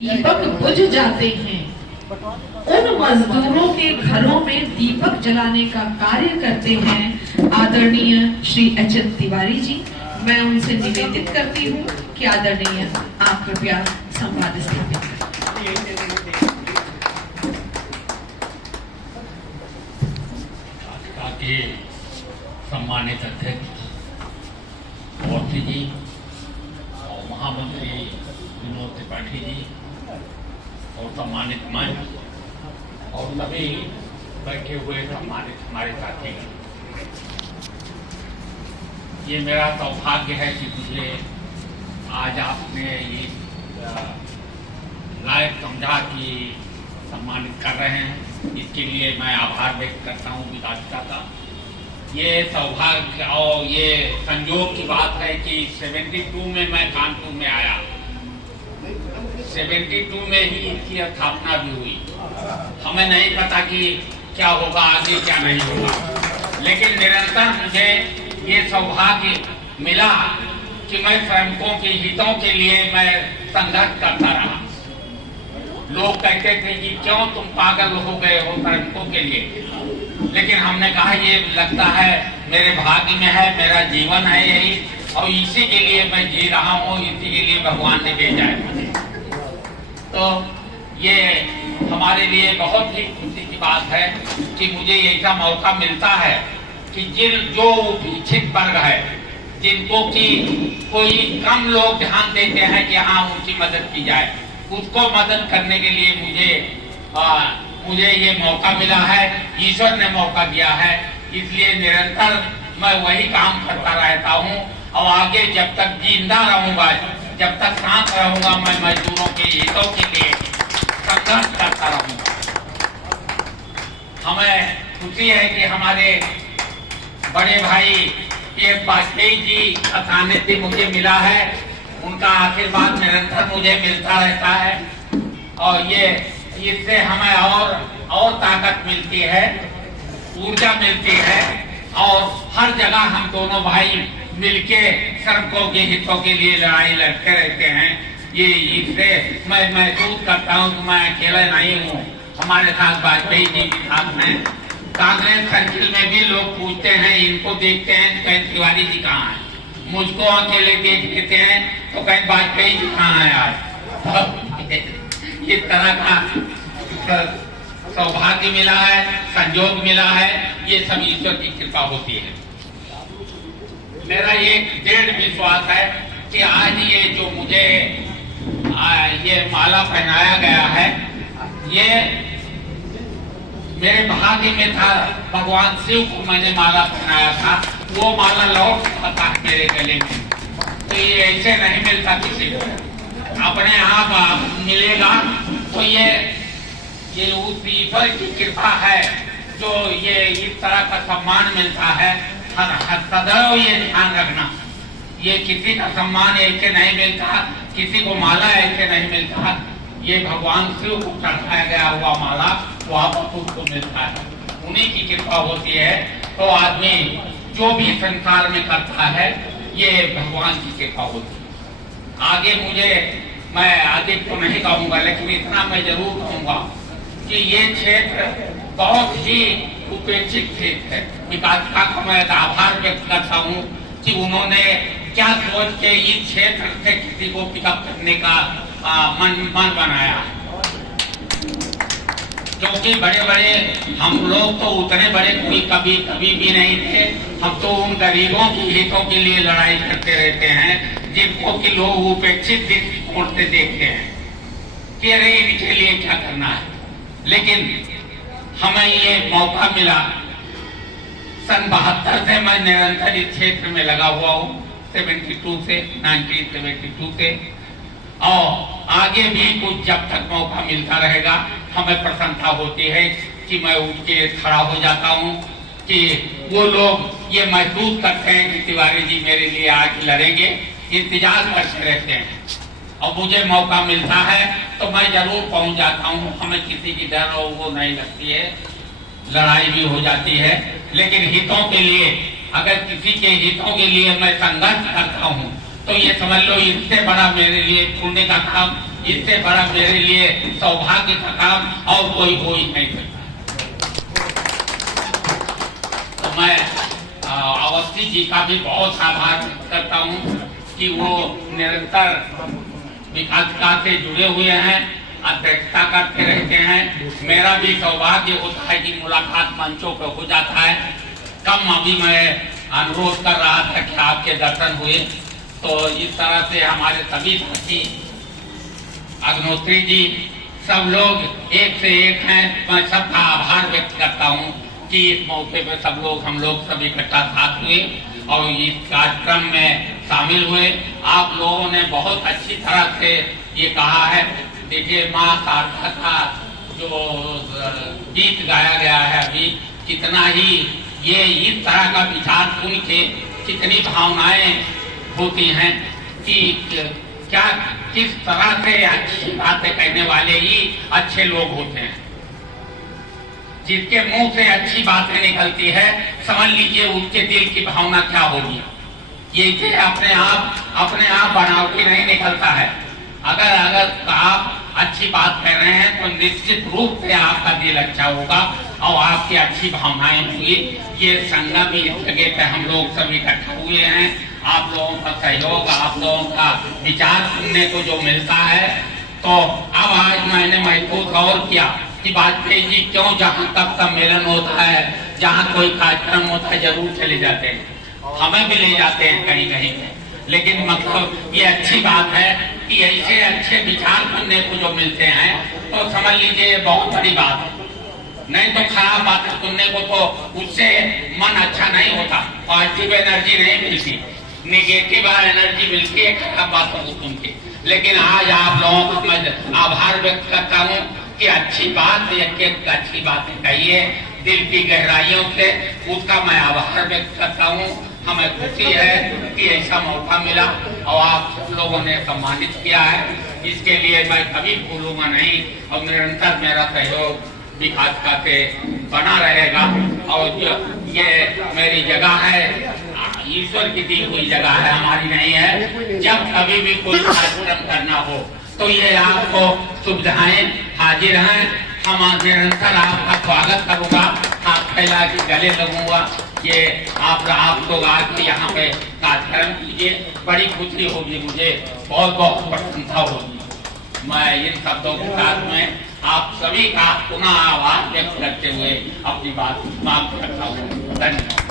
दीपक बुझ जाते हैं। उन मजदूरों के घरों में दीपक जलाने का कार्य करते हैं आदरणीय श्री एच.एन. तिवारी जी। मैं उनसे निवेदित करती हूँ कि आदरणीय आप कृपया संवाद स्थापित करें। सम्मानित अध्यक्ष मोदी जी और महामंत्री विनोद त्रिपाठी जी और सम्मानित मंच और सभी बैठे हुए सम्मानित हमारे साथी, ये मेरा सौभाग्य है कि मुझे आज आपने ये लायक समझा कि सम्मानित कर रहे हैं। इसके लिए मैं आभार व्यक्त करता हूँ विधायिका का। ये सौभाग्य और ये संयोग की बात है कि 72 में मैं कानपुर में आया, 72 में ही इसकी स्थापना भी हुई। हमें नहीं पता कि क्या होगा आगे क्या नहीं होगा, लेकिन निरंतर मुझे ये सौभाग्य मिला कि मैं श्रमिकों के हितों के लिए मैं संघर्ष करता रहा। लोग कहते थे कि क्यों तुम पागल हो गए हो श्रमिकों के लिए, लेकिन हमने कहा ये लगता है मेरे भाग्य में है, मेरा जीवन है यही, और इसी के लिए मैं जी रहा हूँ, इसी के लिए भगवान ने भेजा है मुझे। तो ये हमारे लिए बहुत ही खुशी की बात है कि मुझे ऐसा मौका मिलता है कि जो उपेक्षित वर्ग है, जिनको कि कोई कम लोग ध्यान देते हैं कि हाँ उनकी मदद की जाए, उसको मदद करने के लिए मुझे ये मौका मिला है, ईश्वर ने मौका दिया है। इसलिए निरंतर मैं वही काम करता रहता हूँ और आगे जब तक जिंदा रहूंगा, जब तक सांस रहूंगा, मैं मजदूरों के हितों के लिए संघर्ष करता रहूंगा। हमें खुशी है कि हमारे बड़े भाई पीएस वाजपेयी जी का सानिध्य मुझे मिला है, उनका आशीर्वाद निरंतर मुझे मिलता रहता है और ये इससे हमें और ताकत मिलती है, ऊर्जा मिलती है और हर जगह हम दोनों भाई मिलके श्रमिकों के हितों के लिए लड़ाई लड़ते रहते हैं। ये इससे मैं महसूस करता हूँ कि मैं अकेला नहीं हूँ, हमारे साथ वाजपेयी जी के साथ में। कांग्रेस सर्किल में भी लोग पूछते हैं, इनको देखते हैं तो कहीं तिवारी जी कहाँ है, मुझको अकेले देख लेते हैं तो कहीं वाजपेयी जी कहाँ है आज। इस तरह का सौभाग्य मिला है, संयोग मिला है, ये सब ईश्वर की कृपा होती है। मेरा ये दृढ़ विश्वास है कि आज ये जो मुझे ये माला पहनाया गया है, ये मेरे भाग्य में था। भगवान शिव को मैंने माला पहनाया था, वो माला लौट आता है मेरे गले में, तो ये ऐसे नहीं मिलता किसी को, अपने आप मिलेगा। तो ये उस ईश्वर की कृपा है जो ये इस तरह का सम्मान मिलता है। हर सदैव ये ध्यान रखना, ये किसी का सम्मान ऐसे नहीं मिलता, किसी को माला ऐसे नहीं मिलता, ये भगवान शिव को चढ़ाया गया हुआ माला वापस उसको मिलता है, उन्हीं की कृपा होती है। तो आदमी जो भी संसार में करता है ये भगवान की कृपा होती है। आगे मैं आगे तो नहीं कहूंगा, लेकिन इतना मैं जरूर कहूंगा कि ये क्षेत्र बहुत ही उपेक्षित क्षेत्र है। विकासका का मैं आभार व्यक्त करता हूँ कि उन्होंने क्या सोच के इस क्षेत्र से किसी को पिकअप करने का मन बनाया, क्योंकि बड़े बड़े हम लोग तो उतने बड़े कोई कभी भी नहीं थे। हम तो उन गरीबों के हितों के लिए लड़ाई करते रहते हैं जिनको कि लोग उपेक्षित दृष्टिकोण से देखते हैं कि अरे इनके लिए क्या करना है। लेकिन हमें ये मौका मिला, सन 72 से मैं निरंतर इस क्षेत्र में लगा हुआ हूँ, 1972 से, और आगे भी कुछ जब तक मौका मिलता रहेगा हमें प्रसन्नता होती है कि मैं उनके खड़ा हो जाता हूँ, कि वो लोग ये महसूस करते हैं कि तिवारी जी मेरे लिए आज लड़ेंगे, इंतजार करते रहते हैं और मुझे मौका मिलता है तो मैं जरूर पहुंच जाता हूँ। हमें किसी की डर और वो नहीं लगती है, लड़ाई भी हो जाती है, लेकिन हितों के लिए, अगर किसी के हितों के लिए मैं संघर्ष करता हूँ तो ये समझ लो इससे बड़ा मेरे लिए पुण्य का काम इससे बड़ा मेरे लिए सौभाग्य का काम और कोई हो ही नहीं सकता। तो मैं अवस्थी जी का भी बहुत आभार करता हूँ कि वो निरंतर विकास से जुड़े हुए हैं, अध्यक्षता करते रहते हैं। मेरा भी सौभाग्य होता है कि मुलाकात मंचों पर हो जाता है। कम अभी मैं अनुरोध कर रहा था कि आपके दर्शन हुए, तो इस तरह से हमारे सभी साथी अग्नोत्री जी सब लोग एक से एक हैं। मैं सबका आभार व्यक्त करता हूँ कि इस मौके पर सब लोग हम लोग सब इकट्ठा साथ हुए और इस कार्यक्रम में शामिल हुए। आप लोगों ने बहुत अच्छी तरह से ये कहा है। देखिए, माँ शारदा का जो गीत गाया गया है अभी, कितना ही ये इस तरह का विचार सुन के कितनी भावनाएं होती हैं कि क्या किस तरह से अच्छी बातें कहने वाले ही अच्छे लोग होते हैं। जिसके मुंह से अच्छी बातें निकलती है, समझ लीजिए उसके दिल की भावना क्या होगी। ये अपने आप बनावटी नहीं निकलता है। अगर आप अच्छी बात कह रहे हैं तो निश्चित रूप से आपका दिल अच्छा होगा और आपकी अच्छी भावनाएं होंगी। ये संगम इस जगह पे हम लोग सब इकट्ठा हुए हैं। आप लोगों का सहयोग, आप लोगों का विचार सुनने को जो मिलता है, तो अब आज मैंने महसूस और किया कि वाजपेयी जी क्यों जहाँ तक सम्मेलन होता है, जहाँ कोई कार्यक्रम होता है, जरूर चले जाते हैं। हमें भी ले जाते हैं कहीं कहीं, लेकिन मतलब ये अच्छी बात है कि ऐसे अच्छे विचार सुनने को जो मिलते हैं, तो समझ लीजिए बहुत बड़ी बात है। नहीं तो खराब बातें सुनने को तो उससे मन अच्छा नहीं होता, पॉजिटिव एनर्जी नहीं मिलती, निगेटिव एनर्जी मिलती है खराब बातों को सुन के। लेकिन आज आप लोगों का मैं आभार व्यक्त करता हूँ कि अच्छी बात, एक अच्छी बातें कहिए दिल की गहराइयों से, उसका मैं आभार व्यक्त करता हूँ। हमें खुशी है कि ऐसा मौका मिला और आप लोगों ने सम्मानित किया है। इसके लिए मैं कभी भूलूंगा नहीं और निरंतर मेरा सहयोग विकास का से बना रहेगा। और ये मेरी जगह है, ईश्वर की दी हुई जगह है, हमारी नहीं है। जब कभी भी कोई कार्यक्रम करना हो तो ये आपको सुविधाएं हाजिर हैं। हम निरंतर आपका स्वागत करूंगा, हाथ फैला के गले लगूंगा। ये आप लोग आज यहाँ पे कार्यक्रम कीजिए, बड़ी खुशी होगी, मुझे बहुत बहुत प्रसन्नता होगी। मैं इन शब्दों के साथ में आप सभी का पुनः आभार व्यक्त करते हुए अपनी बात समाप्त करता हूँ। धन्यवाद।